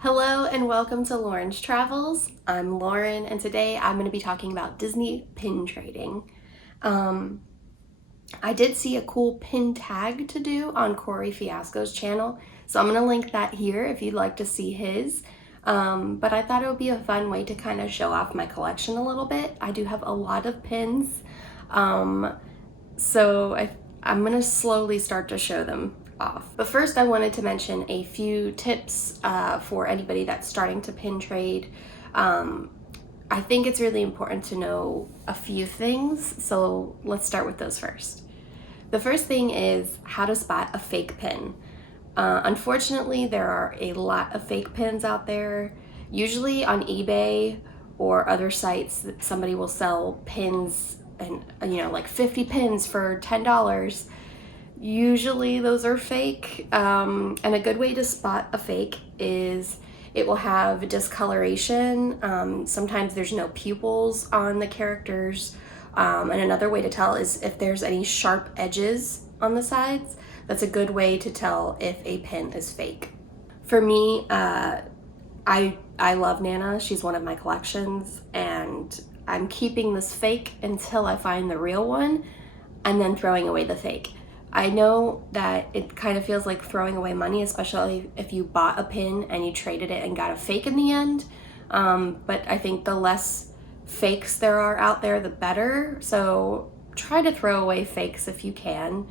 Hello and welcome to Lauren's Travels. I'm Lauren and today I'm going to be talking about Disney pin trading. Um, I did see a cool pin tag to do on Corey Fiasco's channel, so I'm going to link that here if you'd like to see his. But I thought it would be a fun way to kind of show off my collection a little bit. I do have a lot of pins, so I'm going to slowly start to show them off. But first I wanted to mention a few tips for anybody that's starting to pin trade. I think it's really important to know a few things, so let's start with those first. The first thing is how to spot a fake pin. Unfortunately, there are a lot of fake pins out there. Usually on eBay or other sites, somebody will sell pins and like 50 pins for $10. Usually those are fake, and a good way to spot a fake is it will have discoloration. Sometimes there's no pupils on the characters, and another way to tell is if there's any sharp edges on the sides. That's a good way to tell if a pin is fake. For me, I love Nana. She's one of my collections, and I'm keeping this fake until I find the real one and then throwing away the fake. I know that it kind of feels like throwing away money, especially if you bought a pin and you traded it and got a fake in the end. But I think the less fakes there are out there, the better. So try to throw away fakes if you can.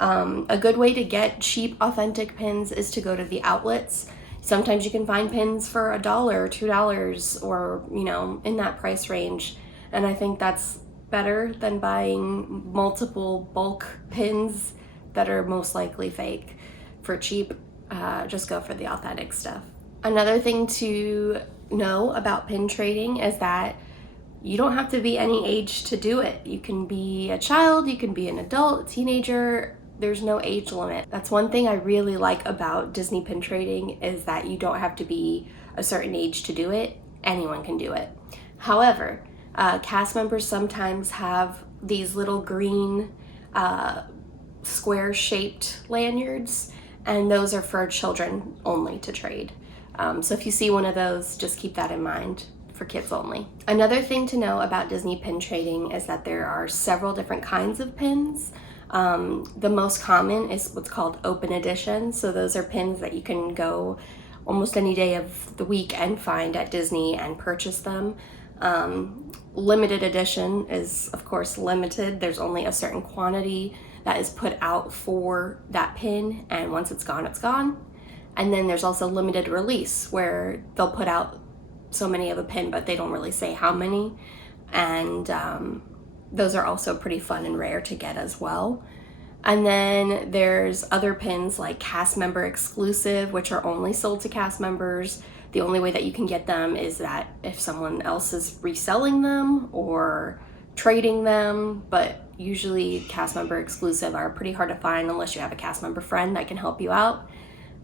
A good way to get cheap, authentic pins is to go to the outlets. Sometimes you can find pins for $1 or $2 or, in that price range. And I think that's better than buying multiple bulk pins that are most likely fake for cheap. Just go for the authentic stuff. Another thing to know about pin trading is that you don't have to be any age to do it. You can be a child, you can be an adult, a teenager. There's no age limit. That's one thing I really like about Disney pin trading is that you don't have to be a certain age to do it. Anyone can do it. However, cast members sometimes have these little green square-shaped lanyards, and those are for children only to trade. So if you see one of those, just keep that in mind, for kids only. Another thing to know about Disney pin trading is that there are several different kinds of pins. The most common is what's called open edition. So those are pins that you can go almost any day of the week and find at Disney and purchase them. Limited edition is of course limited. There's only a certain quantity that is put out for that pin, and once it's gone, it's gone. And then there's also limited release where they'll put out so many of a pin, but they don't really say how many. And those are also pretty fun and rare to get as well. And then there's other pins like cast member exclusive, which are only sold to cast members. The only way that you can get them is that if someone else is reselling them or trading them, but usually cast member exclusive are pretty hard to find unless you have a cast member friend that can help you out.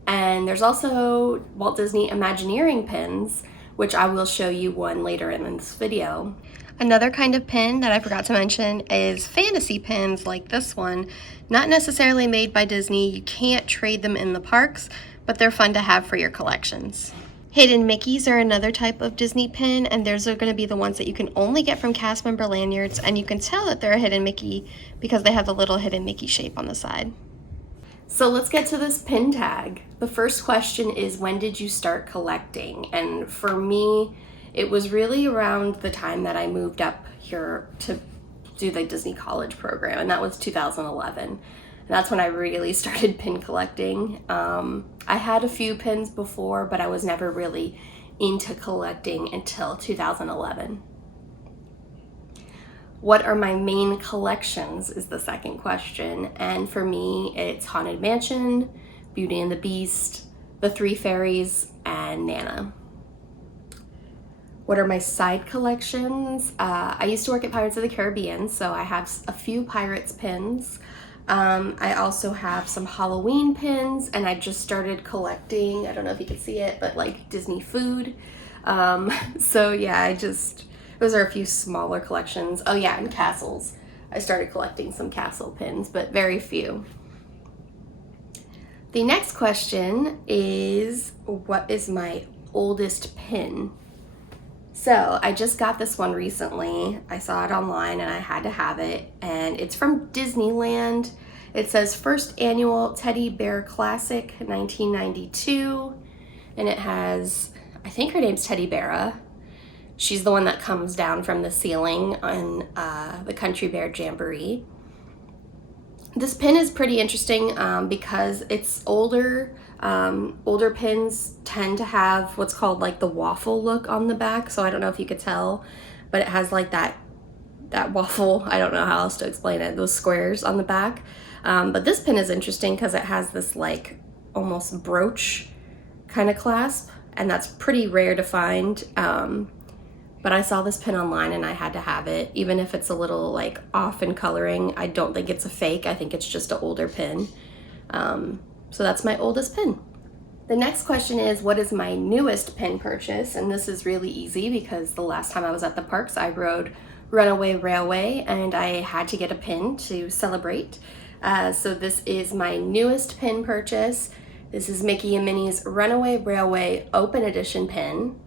And there's also Walt Disney Imagineering pins, which I will show you one later in this video. Another kind of pin that I forgot to mention is fantasy pins like this one. Not necessarily made by Disney. You can't trade them in the parks, but they're fun to have for your collections. Hidden Mickeys are another type of Disney pin, and those are going to be the ones that you can only get from cast member lanyards, and you can tell that they're a Hidden Mickey because they have the little Hidden Mickey shape on the side. So let's get to this pin tag. The first question is, when did you start collecting? And for me, it was really around the time that I moved up here to do the Disney College program, and that was 2011. And that's when I really started pin collecting. I had a few pins before, but I was never really into collecting until 2011. What are my main collections is the second question, and for me it's Haunted Mansion, Beauty and the Beast, The Three Fairies, and Nana. What are my side collections? I used to work at Pirates of the Caribbean, so I have a few Pirates pins. I also have some Halloween pins, and I just started collecting, I don't know if you can see it, but like Disney food. So yeah, those are a few smaller collections. Oh yeah, and castles. I started collecting some castle pins, but very few. The next question is, what is my oldest pin. So I just got this one recently. I saw it online and I had to have it, and it's from Disneyland. It says First Annual Teddy Bear Classic 1992, and it has, I think her name's Teddy Beara. She's the one that comes down from the ceiling on the Country Bear Jamboree. This pin is pretty interesting because it's older. Older pins tend to have what's called like the waffle look on the back. So I don't know if you could tell, but it has like that waffle. I don't know how else to explain it. Those squares on the back. But this pin is interesting because it has this like almost brooch kind of clasp, and that's pretty rare to find. But I saw this pin online and I had to have it. Even if it's a little like off in coloring, I don't think it's a fake. I think it's just an older pin. So that's my oldest pin. The next question is, what is my newest pin purchase? And this is really easy because the last time I was at the parks, I rode Runaway Railway and I had to get a pin to celebrate. So this is my newest pin purchase. This is Mickey and Minnie's Runaway Railway Open Edition pin.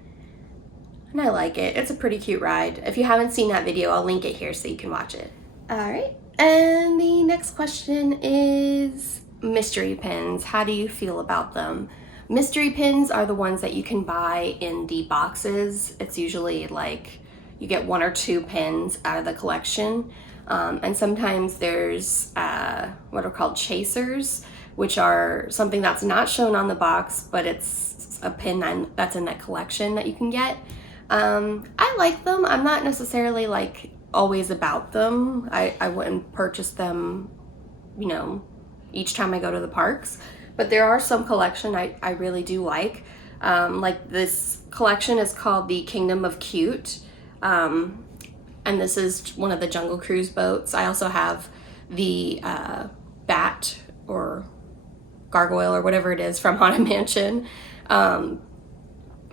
And I like it. It's a pretty cute ride. If you haven't seen that video, I'll link it here so you can watch it. All right. And the next question is mystery pins. How do you feel about them? Mystery pins are the ones that you can buy in the boxes. It's usually like you get 1 or 2 pins out of the collection. And sometimes there's what are called chasers, which are something that's not shown on the box, but it's a pin that's in that collection that you can get. I like them. I'm not necessarily like always about them. I wouldn't purchase them, you know, each time I go to the parks, but there are some collection I really do like. Like this collection is called the Kingdom of Cute. And this is one of the Jungle Cruise boats. I also have the bat or gargoyle or whatever it is from Haunted Mansion.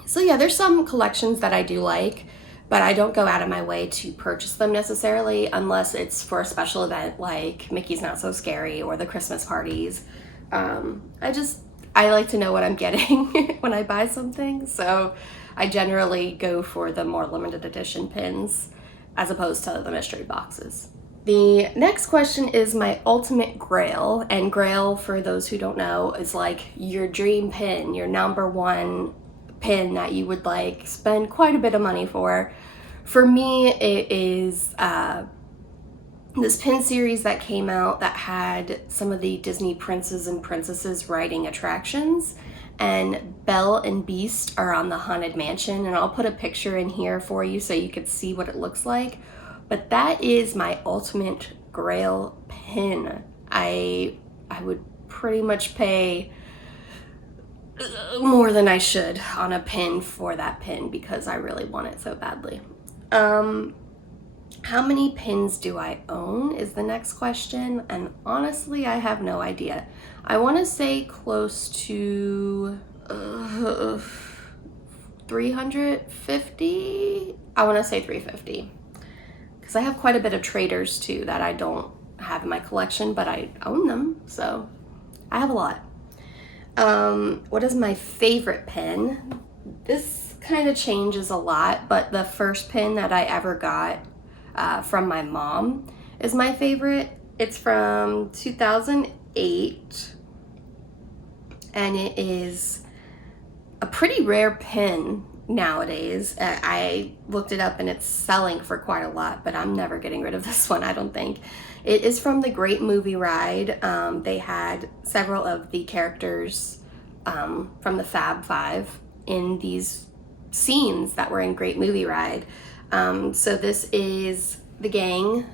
So yeah, there's some collections that I do like, but I don't go out of my way to purchase them necessarily unless it's for a special event like Mickey's Not So Scary or the Christmas parties. I like to know what I'm getting when I buy something, so I generally go for the more limited edition pins as opposed to the mystery boxes. The next question is my ultimate grail, and grail, for those who don't know, is like your dream pin, your number one pin that you would like spend quite a bit of money for. For me, it is this pin series that came out that had some of the Disney princes and princesses riding attractions, and Belle and Beast are on the Haunted Mansion, and I'll put a picture in here for you so you could see what it looks like. But that is my ultimate grail pin. I would pretty much pay more than I should on a pin for that pin because I really want it so badly. How many pins do I own is the next question, and honestly I have no idea. I want to say close to 350. I want to say 350 because I have quite a bit of traders too that I don't have in my collection, but I own them, so I have a lot. What is my favorite pin? This kind of changes a lot, but the first pin that I ever got from my mom is my favorite. It's from 2008, and it is a pretty rare pin nowadays. I looked it up and it's selling for quite a lot, but I'm never getting rid of this one, I don't think. It is from the Great Movie Ride. They had several of the characters from the Fab Five in these scenes that were in Great Movie Ride. So this is the gang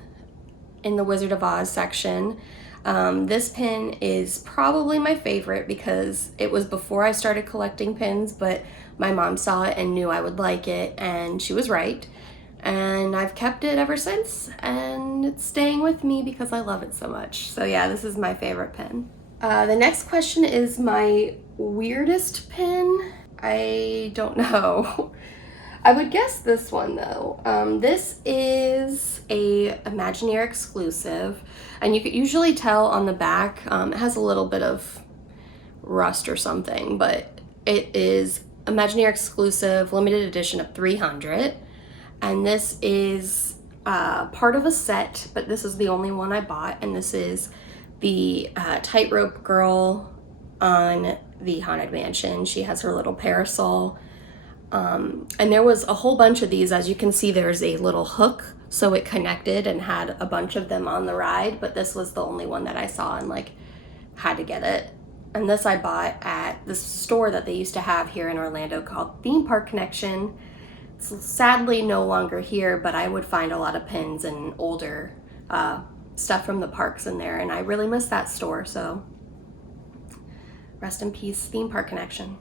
in the Wizard of Oz section. This pin is probably my favorite because it was before I started collecting pins, but my mom saw it and knew I would like it, and she was right. And I've kept it ever since, and it's staying with me because I love it so much. So yeah, this is my favorite pin. The next question is my weirdest pin. I don't know. I would guess this one though. This is a Imagineer exclusive, and you could usually tell on the back, it has a little bit of rust or something, but it is Imagineer exclusive limited edition of 300. And this is part of a set, but this is the only one I bought. And this is the tightrope girl on the Haunted Mansion. She has her little parasol. And there was a whole bunch of these. As you can see, there's a little hook, so it connected and had a bunch of them on the ride, but this was the only one that I saw and like had to get it. And this I bought at this store that they used to have here in Orlando called Theme Park Connection. It's sadly no longer here, but I would find a lot of pins and older stuff from the parks in there, and I really miss that store, so rest in peace, Theme Park Connection.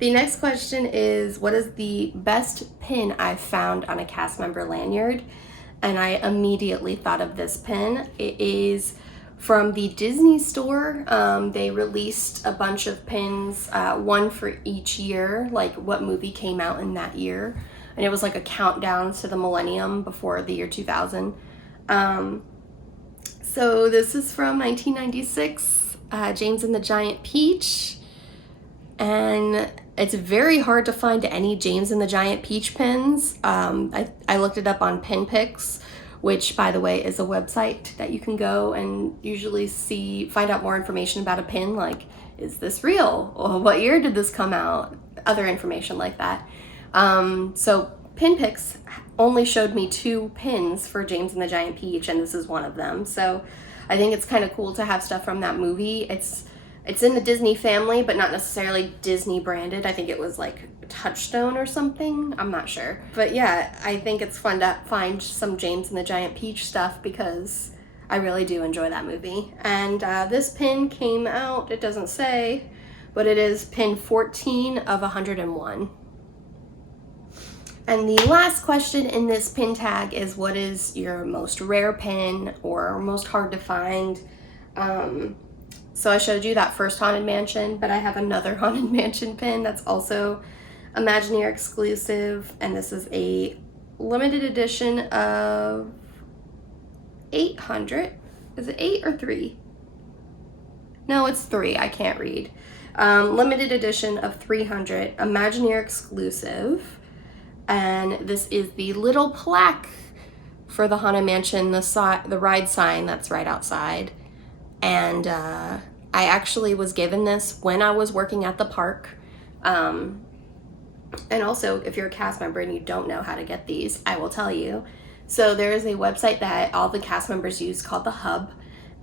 The next question is, what is the best pin I've found on a cast member lanyard? And I immediately thought of this pin. It is from the Disney store. They released a bunch of pins, one for each year, like what movie came out in that year. And it was like a countdown to the millennium before the year 2000. So this is from 1996, James and the Giant Peach. And it's very hard to find any James and the Giant Peach pins. I looked it up on PinPix, which, by the way, is a website that you can go and usually find out more information about a pin, like, is this real? Or what year did this come out? Other information like that. So PinPix only showed me 2 pins for James and the Giant Peach, and this is one of them. So I think it's kind of cool to have stuff from that movie. It's in the Disney family, but not necessarily Disney branded. I think it was like Touchstone or something. I'm not sure. But yeah, I think it's fun to find some James and the Giant Peach stuff because I really do enjoy that movie. And this pin came out, it doesn't say, but it is pin 14 of 101. And the last question in this pin tag is, what is your most rare pin or most hard to find? So I showed you that first Haunted Mansion, but I have another Haunted Mansion pin that's also Imagineer exclusive, and this is a limited edition of 800. Is it 8 or 3? No, it's 3. I can't read. Limited edition of 300, Imagineer exclusive, and this is the little plaque for the Haunted Mansion, the ride sign that's right outside. And I actually was given this when I was working at the park. And also, if you're a cast member and you don't know how to get these, I will tell you. So there is a website that all the cast members use called The Hub,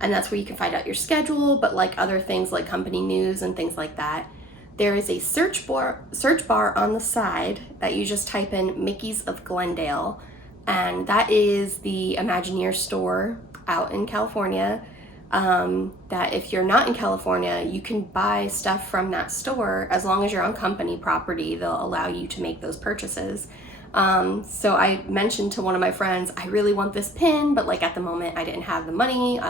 and that's where you can find out your schedule, but like other things like company news and things like that. There is a search bar on the side that you just type in Mickey's of Glendale, and that is the Imagineer store out in California. That if you're not in California, you can buy stuff from that store. As long as you're on company property, they'll allow you to make those purchases. So I mentioned to one of my friends, I really want this pin, but like at the moment I didn't have the money.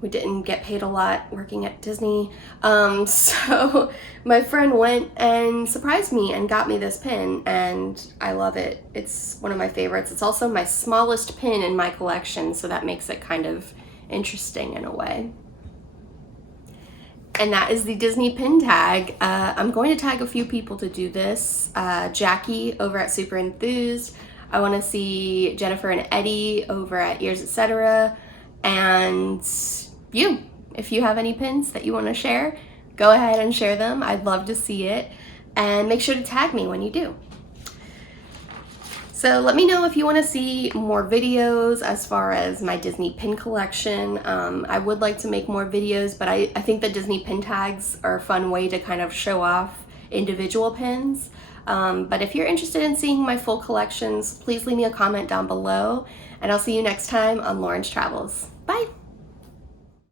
We didn't get paid a lot working at Disney. So my friend went and surprised me and got me this pin, and I love it. It's one of my favorites. It's also my smallest pin in my collection, so that makes it kind of interesting in a way. And that is the Disney pin tag. I'm going to tag a few people to do this. Jackie over at Super Enthused. I want to see Jennifer and Eddie over at Ears Etc. And you, if you have any pins that you want to share, go ahead and share them. I'd love to see it. And make sure to tag me when you do. So let me know if you want to see more videos as far as my Disney pin collection. I would like to make more videos, but I think the Disney pin tags are a fun way to kind of show off individual pins. But if you're interested in seeing my full collections, please leave me a comment down below, and I'll see you next time on Lauren's Travels. Bye!